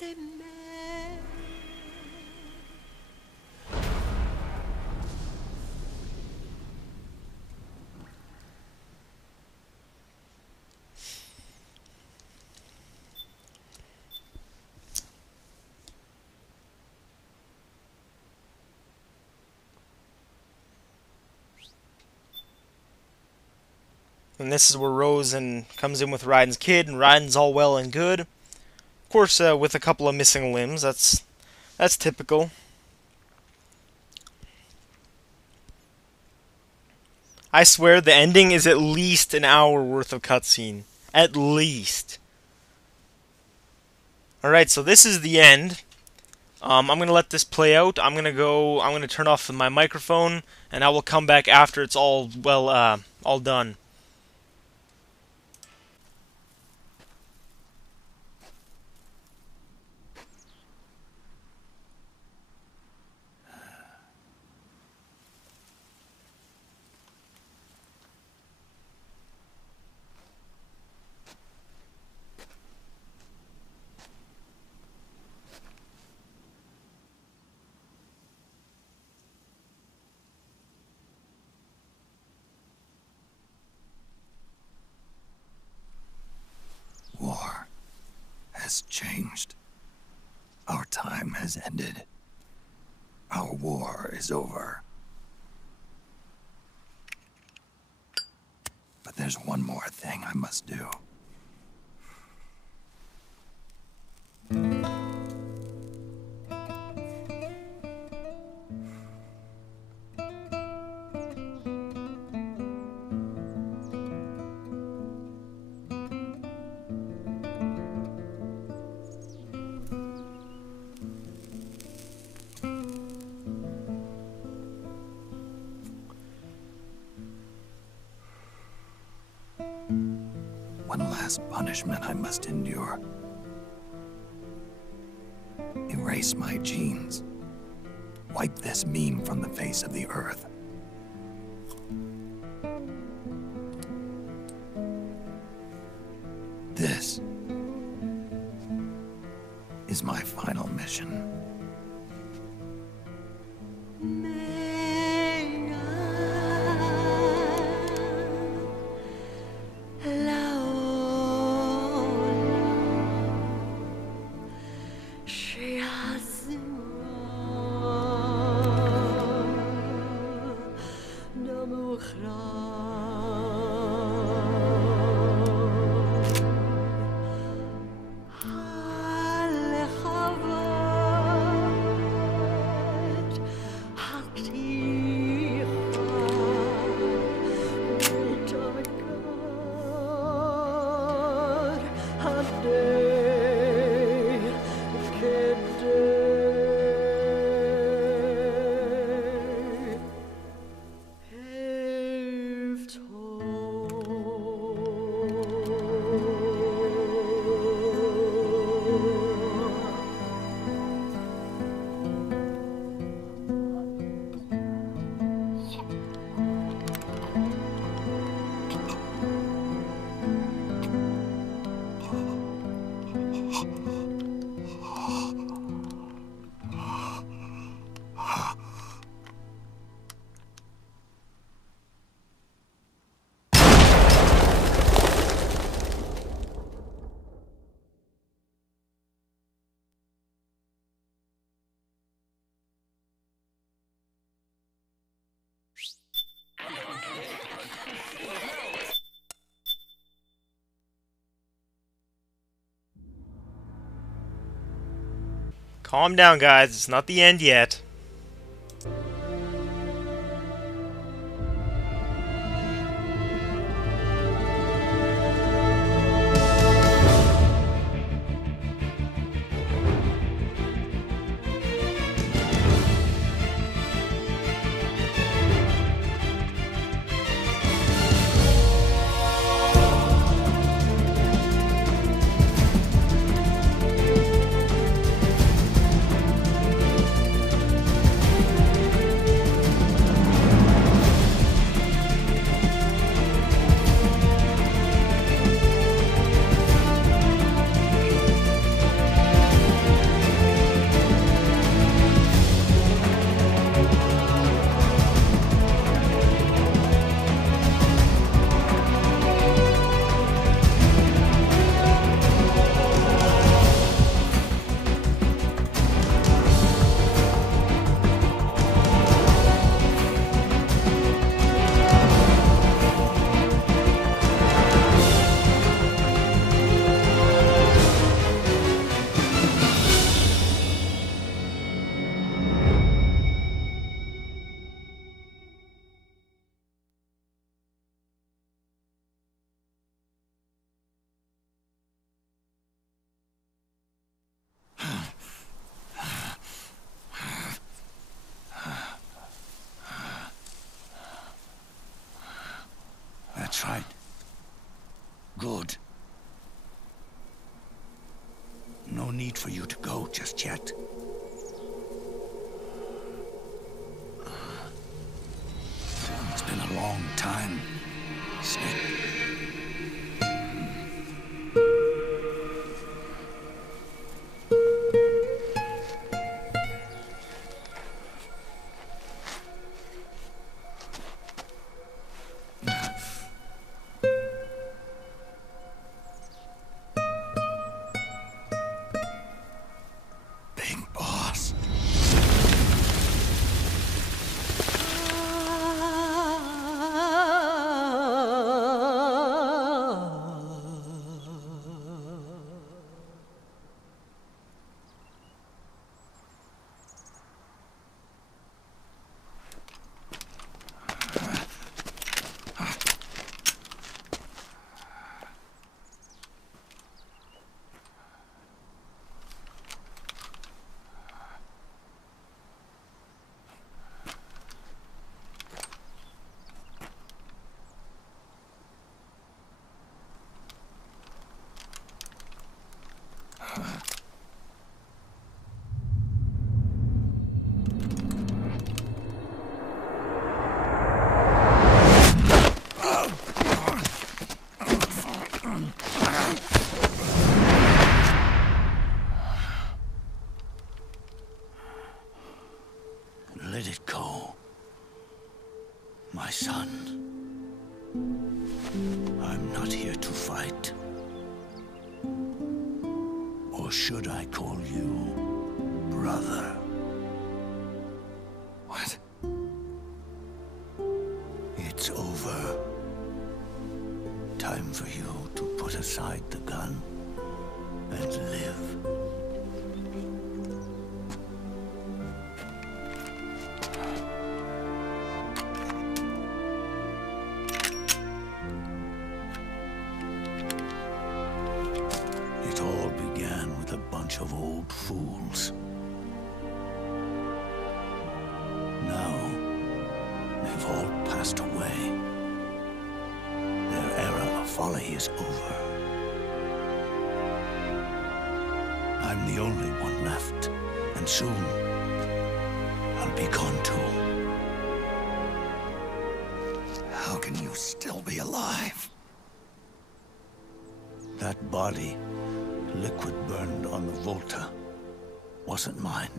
And this is where Rose comes in with Raiden's kid, and Raiden's all well and good. Of course, with a couple of missing limbs. That's typical. I swear the ending is at least an hour worth of cutscene. At least. Alright, so this is the end. I'm going to let this play out. I'm going to turn off my microphone, and I will come back after it's all done. War has changed. Our time has ended. Our war is over. But there's one more thing I must do. One last punishment I must endure. Erase my genes. Wipe this meme from the face of the earth. This is my final mission. Calm down, guys. It's not the end yet. need for you to go just yet. It's been a long time, Snake. Big boss. Let it go, my son. I'm not here to fight. Or should I call you brother? What? It's over. Time for you to put aside the gun and live. It all began with a bunch of old fools. Now, they've all passed away. Their era of folly is over. I'm the only one left, and soon I'll be gone too. How can you still be alive? That body, liquid burned on the Volta, wasn't mine.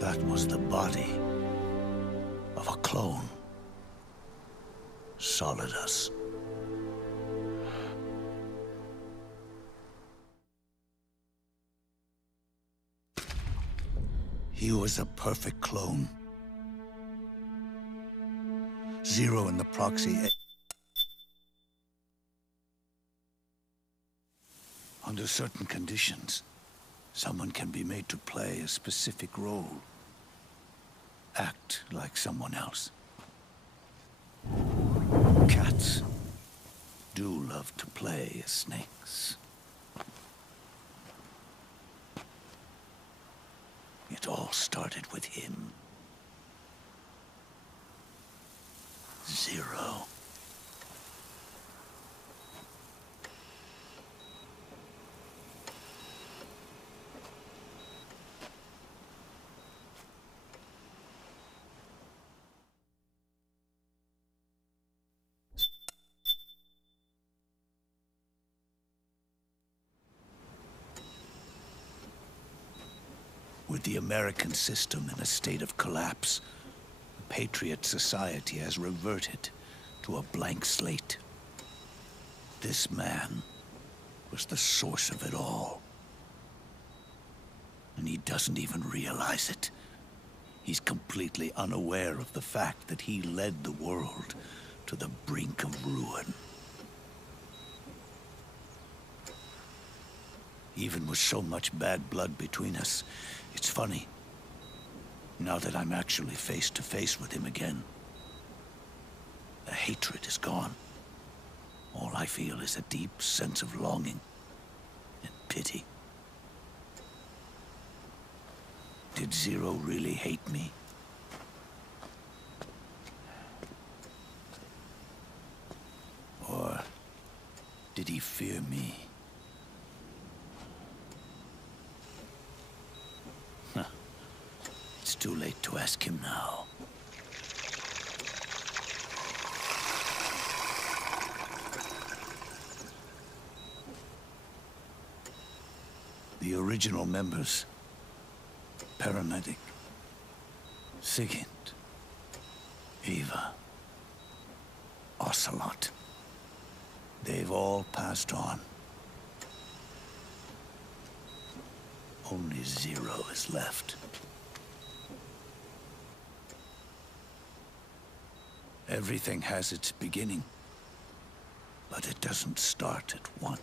That was the body of a clone. Solidus. He was a perfect clone. Zero in the proxy. Under certain conditions, someone can be made to play a specific role. Act like someone else. Cats do love to play as snakes. It all started with him. Zero. With the American system in a state of collapse, the Patriot Society has reverted to a blank slate. This man was the source of it all. And he doesn't even realize it. He's completely unaware of the fact that he led the world to the brink of ruin. Even with so much bad blood between us, it's funny. Now that I'm actually face to face with him again, the hatred is gone. All I feel is a deep sense of longing and pity. Did Zero really hate me? Or did he fear me? It's too late to ask him now. The original members, Paramedic, Sigint, Eva, Ocelot, they've all passed on. Only Zero is left. Everything has its beginning, but it doesn't start at one.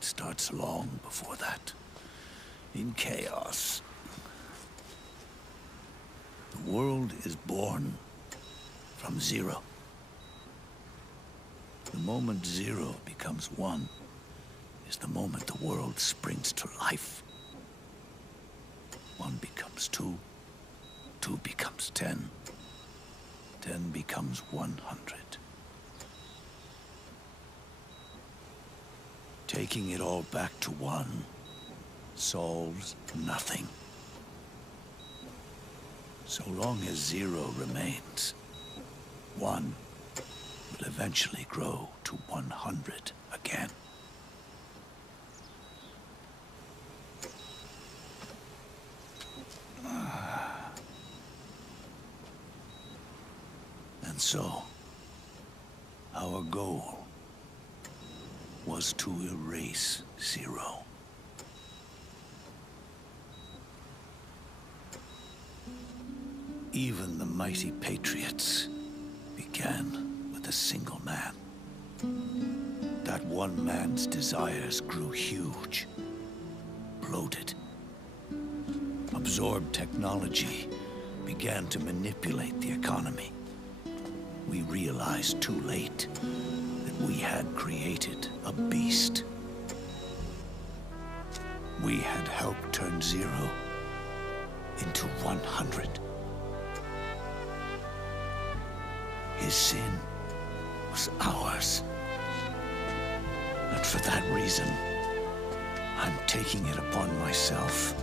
It starts long before that, in chaos. The world is born from zero. The moment zero becomes one is the moment the world springs to life. One becomes two, two becomes 10, 10 becomes 100. Taking it all back to one solves nothing. So long as zero remains, one will eventually grow to 100 again. And so, our goal was to erase Zero. Even the mighty Patriots began with a single man. That one man's desires grew huge, bloated, absorbed technology, began to manipulate the economy. We realized too late that we had created a beast. We had helped turn Zero into 100. His sin was ours. And for that reason, I'm taking it upon myself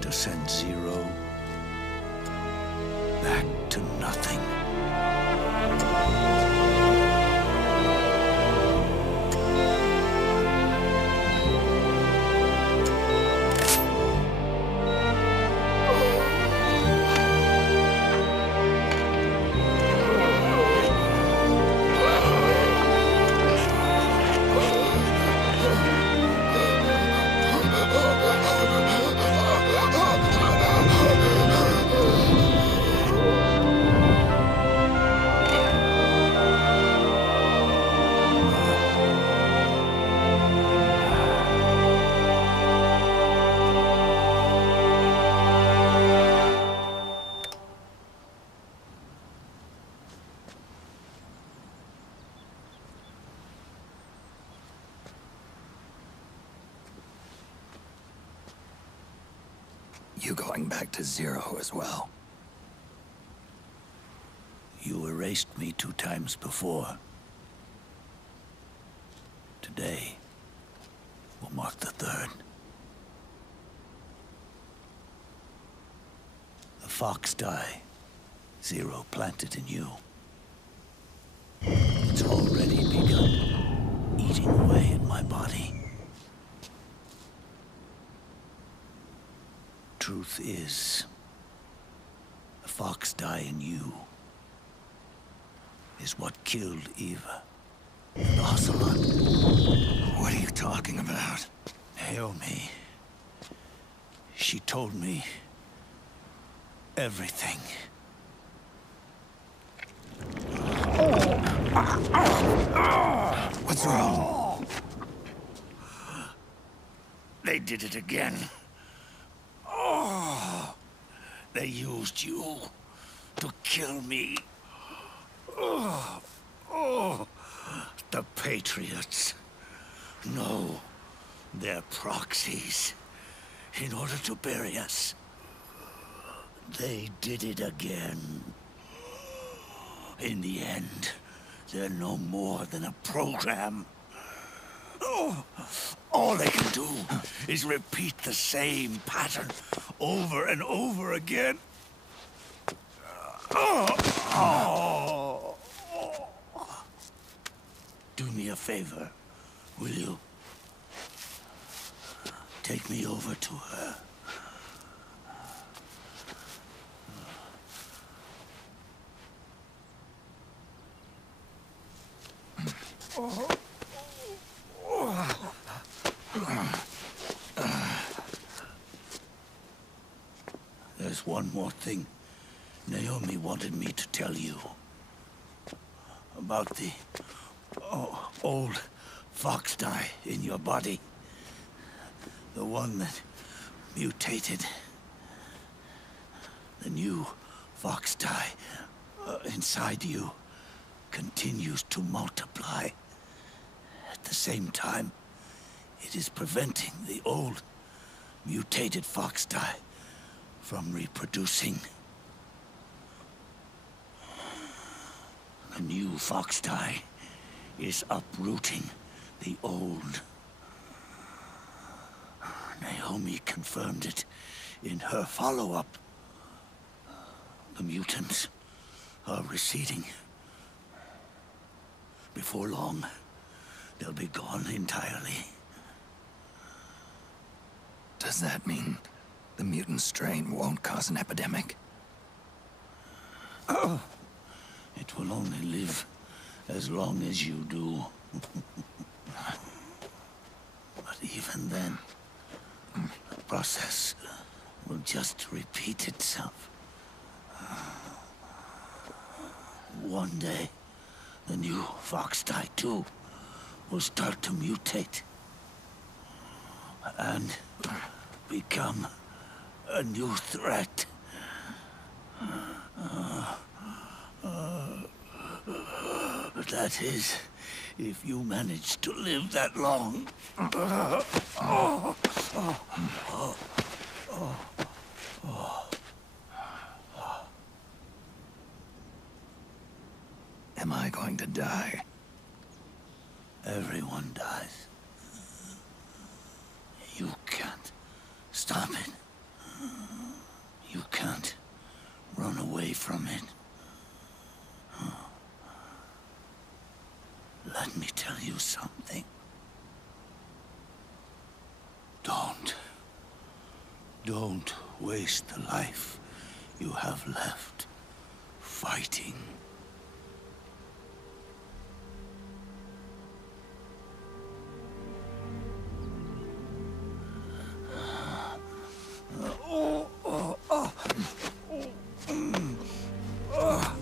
to send Zero back to nothing. You going back to Zero as well? You erased me 2 times before. Today will mark the 3rd. The fox die Zero planted in you. It's already begun eating away at my body. Truth is, the fox die in you is what killed Eva and Ocelot. What are you talking about? Naomi. She told me everything. What's wrong? They did it again. They used you to kill me. The Patriots. No, they're proxies. In order to bury us. They did it again. In the end, they're no more than a program. All they can do is repeat the same pattern over and over again. Do me a favor, will you? Take me over to her. There's one more thing Naomi wanted me to tell you. About the old fox dye in your body. The one that mutated. The new fox dye inside you continues to multiply. At the same time, it is preventing the old mutated fox dye from reproducing. The new fox dye is uprooting the old. Naomi confirmed it in her follow-up. The mutants are receding. Before long, they'll be gone entirely. Does that mean the mutant strain won't cause an epidemic? It will only live as long as you do. But even then, the process will just repeat itself. One day, the new fox dye too will start to mutate and become a new threat. That is, if you manage to live that long. Am I going to die? Everyone dies. You can't stop it. You can't run away from it. Let me tell you something. Don't waste the life you have left fighting.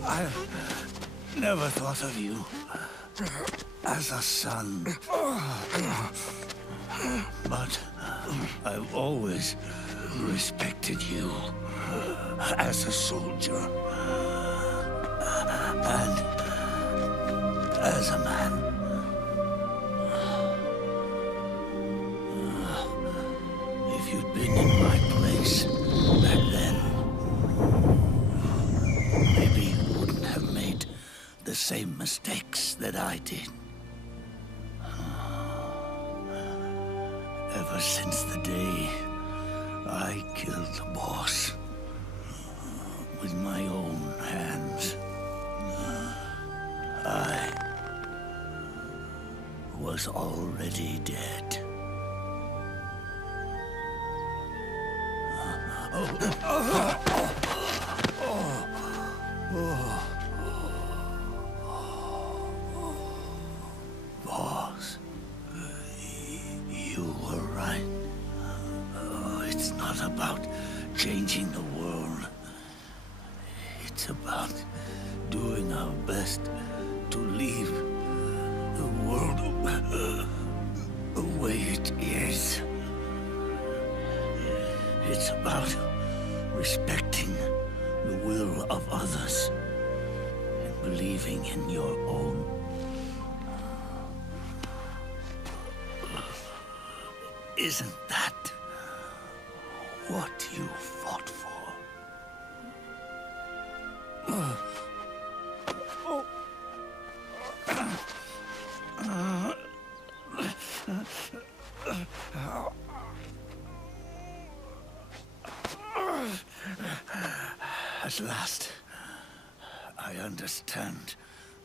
I never thought of you as a son. But I've always respected you as a soldier and as a man. If you'd been in my place back then, maybe you wouldn't have made the same mistakes that I did. Ever since the day I killed the boss with my own hands, I was already dead. Boss, you were right. It's not about changing the world. It's about doing our best to leave the world the way it is. It's about respecting the will of others and believing in your own. Isn't that what you fought for? At last, I understand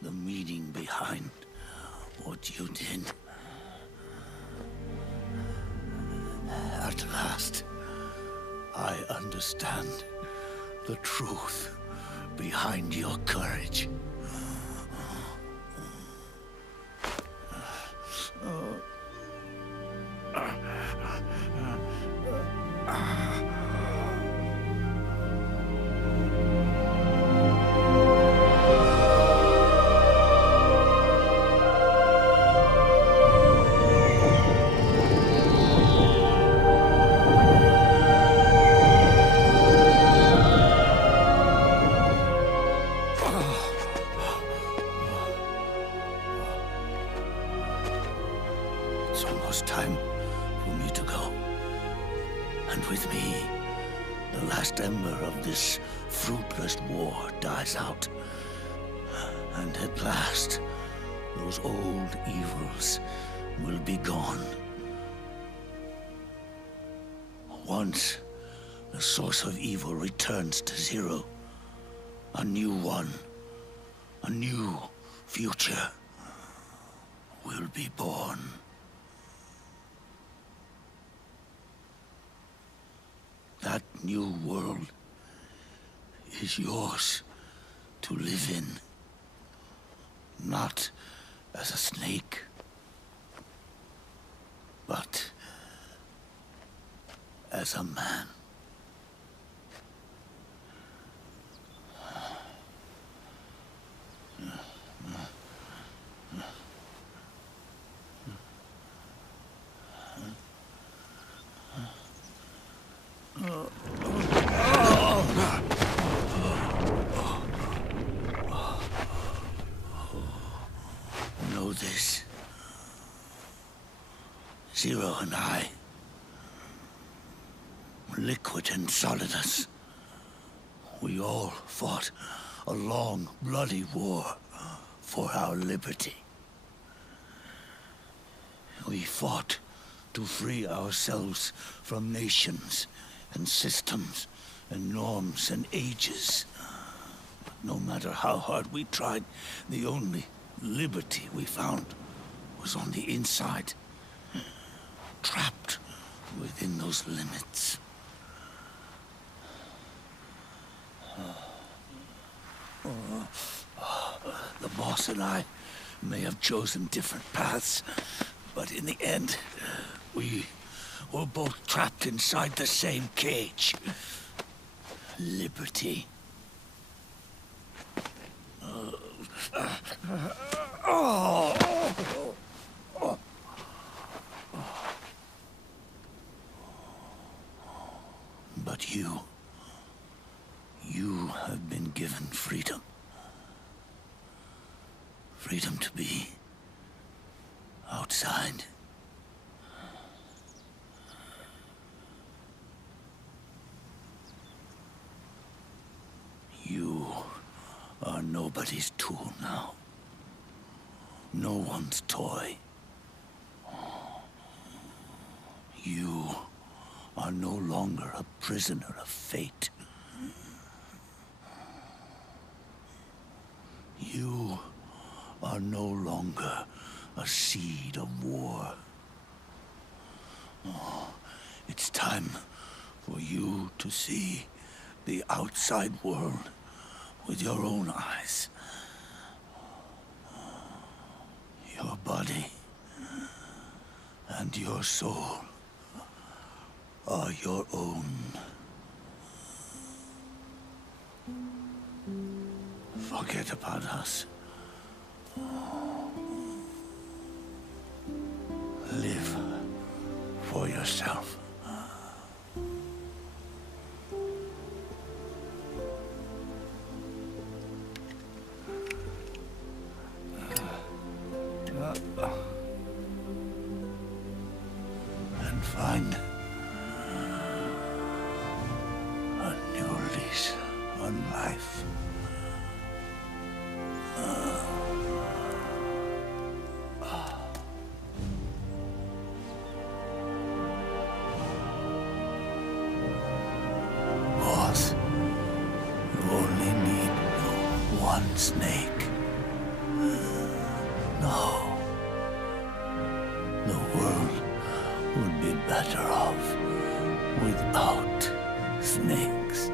the meaning behind what you did. At last, I understand the truth behind your courage. It's almost time for me to go. And with me, the last ember of this fruitless war dies out. And at last, those old evils will be gone. Once the source of evil returns to zero, a new one, a new future will be born. That new world is yours to live in, not as a snake, but as a man. Know this. Zero and I, Liquid and Solidus, we all fought a long, bloody war for our liberty. We fought to free ourselves from nations and systems and norms and ages. But no matter how hard we tried, the only liberty we found was on the inside, trapped within those limits. The boss and I may have chosen different paths, but in the end, we were both trapped inside the same cage. Liberty. But you have been given freedom. Freedom to be outside. You are nobody's tool now. No one's toy. You are no longer a prisoner of fate. You are no longer a seed of war. It's time for you to see the outside world with your own eyes. Your body and your soul are your own. Forget about us. Live for yourself. And find a new lease on life. gone, Snake. No. The world would be better off without snakes.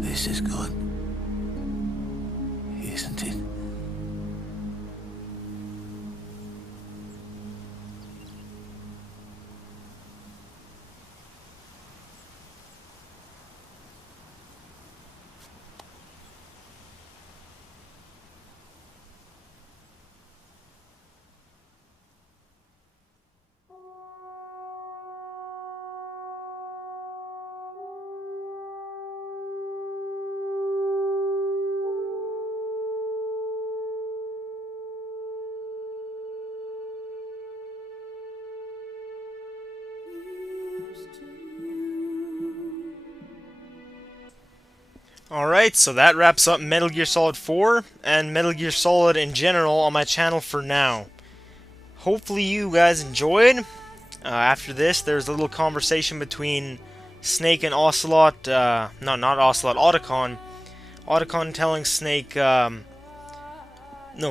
This is good, isn't it? Alright, so that wraps up Metal Gear Solid 4 and Metal Gear Solid in general on my channel for now. Hopefully you guys enjoyed. After this, there's a little conversation between Snake and Ocelot. No, not Ocelot, Otacon. Otacon telling Snake, no,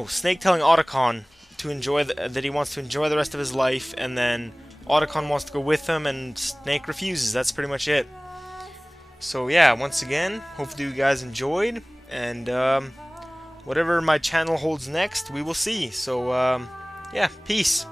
Snake telling Otacon to enjoy that he wants to enjoy the rest of his life, and then Otacon wants to go with him, and Snake refuses. That's pretty much it. So yeah, once again, hopefully you guys enjoyed, and whatever my channel holds next, we will see. So yeah, peace.